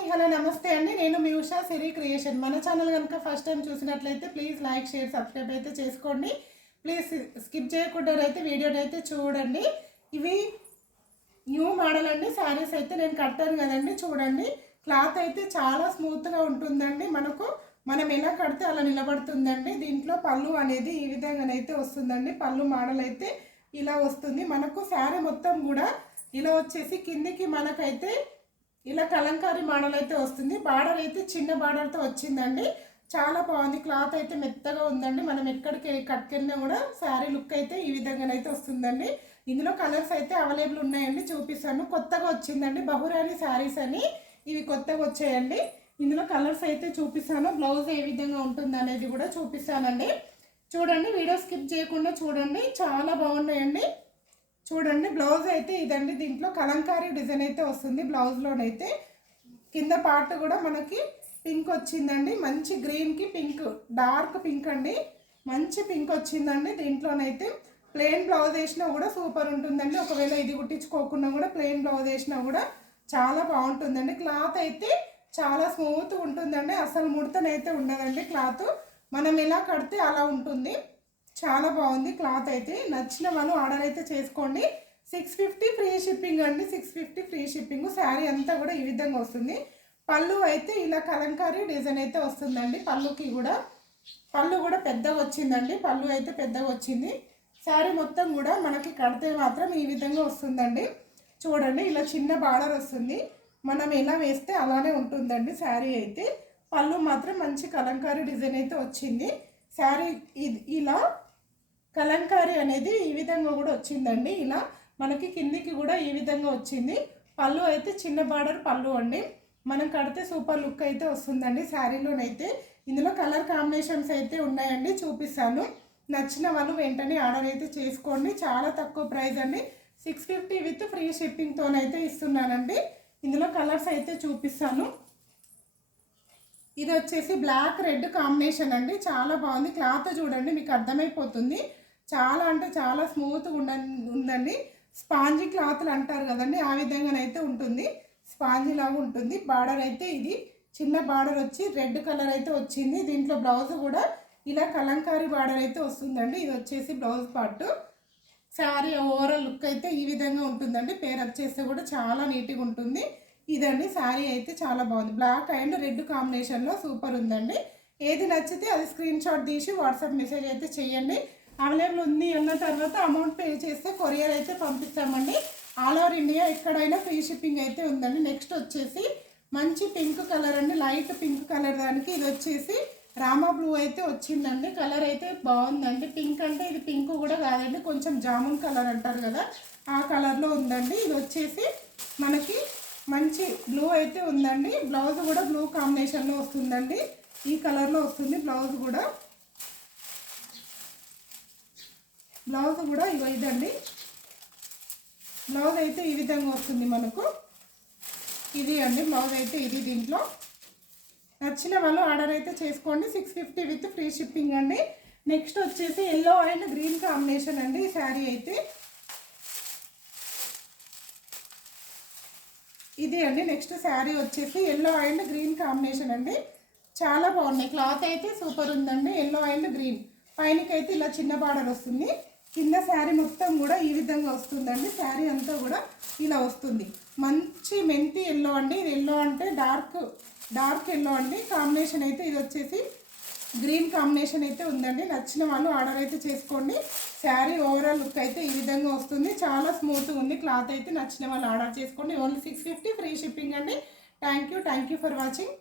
Hi hello నమస్తే అండి. నేను మీ ఉషా సిరి క్రియేషన్. మన ఛానల్ కనుక ఫస్ట్ టైం చూసినట్లయితే ప్లీజ్ లైక్ షేర్ సబ్స్క్రైబ్ అయితే చేసుకోండి. ప్లీజ్ స్కిప్ చేయకుండా అయితే వీడియోని అయితే చూడండి. ఇవి న్యూ మోడల్ అండి. శారీస్ అయితే నేను కట్టాను కదండి, చూడండి. క్లాత్ అయితే చాలా స్మూత్గా ఉంటుందండి. మనం ఎలా కడితే అలా నిలబడుతుందండి. దీంట్లో పళ్ళు అనేది ఈ విధంగానైతే వస్తుందండి. పళ్ళు మోడల్ అయితే ఇలా వస్తుంది. మనకు శారీ మొత్తం కూడా ఇలా వచ్చేసి కిందికి మనకైతే ఇలా కలంకారీ మోడల్ అయితే వస్తుంది. బార్డర్ అయితే చిన్న బార్డర్తో వచ్చిందండి. చాలా బాగుంది. క్లాత్ అయితే మెత్తగా ఉందండి. మనం ఎక్కడికి కట్టుకెళ్ళినా కూడా శారీ లుక్ అయితే ఈ విధంగానైతే వస్తుందండి. ఇందులో కలర్స్ అయితే అవైలబుల్ ఉన్నాయండి, చూపిస్తాను. కొత్తగా వచ్చిందండి బహురాణి శారీస్ అని, ఇవి కొత్తగా వచ్చాయండి. ఇందులో కలర్స్ అయితే చూపిస్తాను. బ్లౌజ్ ఏ విధంగా ఉంటుంది అనేది కూడా చూపిస్తానండి. చూడండి, వీడియో స్కిప్ చేయకుండా చూడండి, చాలా బాగున్నాయండి. చూడండి, బ్లౌజ్ అయితే ఇదండి. దీంట్లో కలంకారీ డిజైన్ అయితే వస్తుంది. బ్లౌజ్లోనైతే కింద పార్ట్ కూడా మనకి పింక్ వచ్చిందండి. మంచి గ్రీన్కి పింక్, డార్క్ పింక్ అండి. మంచి పింక్ వచ్చిందండి. దీంట్లోనైతే ప్లెయిన్ బ్లౌజ్ వేసినా కూడా సూపర్ ఉంటుందండి. ఒకవేళ ఇది కుట్టించుకోకుండా కూడా ప్లెయిన్ బ్లౌజ్ వేసినా కూడా చాలా బాగుంటుందండి. క్లాత్ అయితే చాలా స్మూత్ ఉంటుందండి. అసలు ముడతనైతే ఉండదండి. క్లాత్ మనం ఎలా కడితే అలా ఉంటుంది. చాలా బాగుంది క్లాత్ అయితే. నచ్చిన వాళ్ళు ఆర్డర్ అయితే చేసుకోండి. 650 ఫ్రీ షిప్పింగ్ అండి. 650 ఫ్రీ షిప్పింగ్. శారీ అంతా కూడా ఈ విధంగా వస్తుంది. పళ్ళు అయితే ఇలా కలంకారీ డిజైన్ అయితే వస్తుందండి. పళ్ళు కూడా పెద్దగా వచ్చిందండి. పళ్ళు అయితే పెద్దగా వచ్చింది. శారీ మొత్తం కూడా మనకి కడితే మాత్రం ఈ విధంగా వస్తుందండి. చూడండి, ఇలా చిన్న బార్డర్ వస్తుంది. మనం ఎలా వేస్తే అలానే ఉంటుందండి శారీ అయితే. పళ్ళు మాత్రం మంచి కలంకారీ డిజైన్ అయితే వచ్చింది. శారీ ఇలా కలంకారీ అనేది ఈ విధంగా కూడా వచ్చిందండి. ఇలా మనకి కిందికి కూడా ఈ విధంగా వచ్చింది. పళ్ళు అయితే చిన్న బార్డర్ పళ్ళు అండి. మనం కడితే సూపర్ లుక్ అయితే వస్తుందండి శారీలోనైతే. ఇందులో కలర్ కాంబినేషన్స్ అయితే ఉన్నాయండి, చూపిస్తాను. నచ్చిన వాళ్ళు వెంటనే ఆర్డర్ అయితే చేసుకోండి. చాలా తక్కువ ప్రైస్ అండి. 650 విత్ ఫ్రీ షిప్పింగ్తోనైతే ఇస్తున్నానండి. ఇందులో కలర్స్ అయితే చూపిస్తాను. ఇది వచ్చేసి బ్లాక్ రెడ్ కాంబినేషన్ అండి. చాలా బాగుంది. క్లాత్ చూడండి, మీకు అర్థమైపోతుంది. చాలా అంటే చాలా స్మూత్గా ఉందండి. స్పాంజీ క్లాత్లు అంటారు కదండి, ఆ విధంగానైతే ఉంటుంది. స్పాంజీ లాగా ఉంటుంది. బార్డర్ అయితే ఇది చిన్న బార్డర్ వచ్చి రెడ్ కలర్ అయితే వచ్చింది. దీంట్లో బ్లౌజ్ కూడా ఇలా కలంకారీ బార్డర్ అయితే వస్తుందండి. ఇది వచ్చేసి blouse part. Sari overall look అయితే ఈ విధంగా ఉంటుందండి. పేరప్ చేస్తే కూడా చాలా నీట్గా ఉంటుంది. ఇదండి శారీ అయితే చాలా బాగుంది. బ్లాక్ అండ్ రెడ్ కాంబినేషన్లో సూపర్ ఉందండి. ఏది నచ్చితే అది స్క్రీన్ షాట్ తీసి వాట్సాప్ మెసేజ్ అయితే చేయండి. అవైలబుల్ ఉంది అన్న తర్వాత అమౌంట్ పే చేస్తే కొరియర్ అయితే పంపిస్తామండి. ఆల్ ఓవర్ ఇండియా ఎక్కడైనా ఫ్రీ షిప్పింగ్ అయితే ఉందండి. నెక్స్ట్ వచ్చేసి మంచి పింక్ కలర్ అండి, లైట్ పింక్ కలర్. దానికి ఇది వచ్చేసి రామా బ్లూ అయితే వచ్చిందండి. కలర్ అయితే బాగుందండి. పింక్ అంటే ఇది పింక్ కూడా కాదండి, కొంచెం జామున్ కలర్ అంటారు కదా, ఆ కలర్లో ఉందండి. ఇది వచ్చేసి మనకి మంచి బ్లూ అయితే ఉందండి. బ్లౌజ్ కూడా బ్లూ కాంబినేషన్లో వస్తుందండి. ఈ కలర్లో వస్తుంది బ్లౌజ్ కూడా. ఇదండి బ్లౌజ్ అయితే ఈ విధంగా వస్తుంది మనకు. ఇది అండి బ్లౌజ్ అయితే ఇది. దీంట్లో నచ్చిన వాళ్ళు ఆర్డర్ అయితే చేసుకోండి. 650 విత్ ఫ్రీ షిప్పింగ్ అండి. నెక్స్ట్ వచ్చేసి ఎల్లో అండ్ గ్రీన్ కాంబినేషన్ అండి. ఈ శారీ అయితే ఇది అండి. నెక్స్ట్ శారీ వచ్చేసి ఎల్లో అండ్ గ్రీన్ కాంబినేషన్ అండి. చాలా బాగున్నాయి. క్లాత్ అయితే సూపర్ ఉందండి. Yellow and green. పైనకైతే ఇలా చిన్న బార్డర్ వస్తుంది. కింద శారీ మొత్తం కూడా ఈ విధంగా వస్తుందండి. శారీ అంతా కూడా ఇలా వస్తుంది. మంచి మెంతి ఎల్లో అండి. ఇది ఎల్లో అంటే డార్క్ ఎల్లో అండి. కాంబినేషన్ అయితే ఇది వచ్చేసి గ్రీన్ కాంబినేషన్ అయితే ఉందండి. నచ్చిన వాళ్ళు ఆర్డర్ అయితే చేసుకోండి. శారీ ఓవరాల్ లుక్ అయితే ఈ విధంగా వస్తుంది. చాలా స్మూత్గా ఉంది క్లాత్ అయితే. నచ్చిన వాళ్ళు ఆర్డర్ చేసుకోండి. ఓన్లీ 650 ఫ్రీ షిప్పింగ్ అండి. Thank you for watching.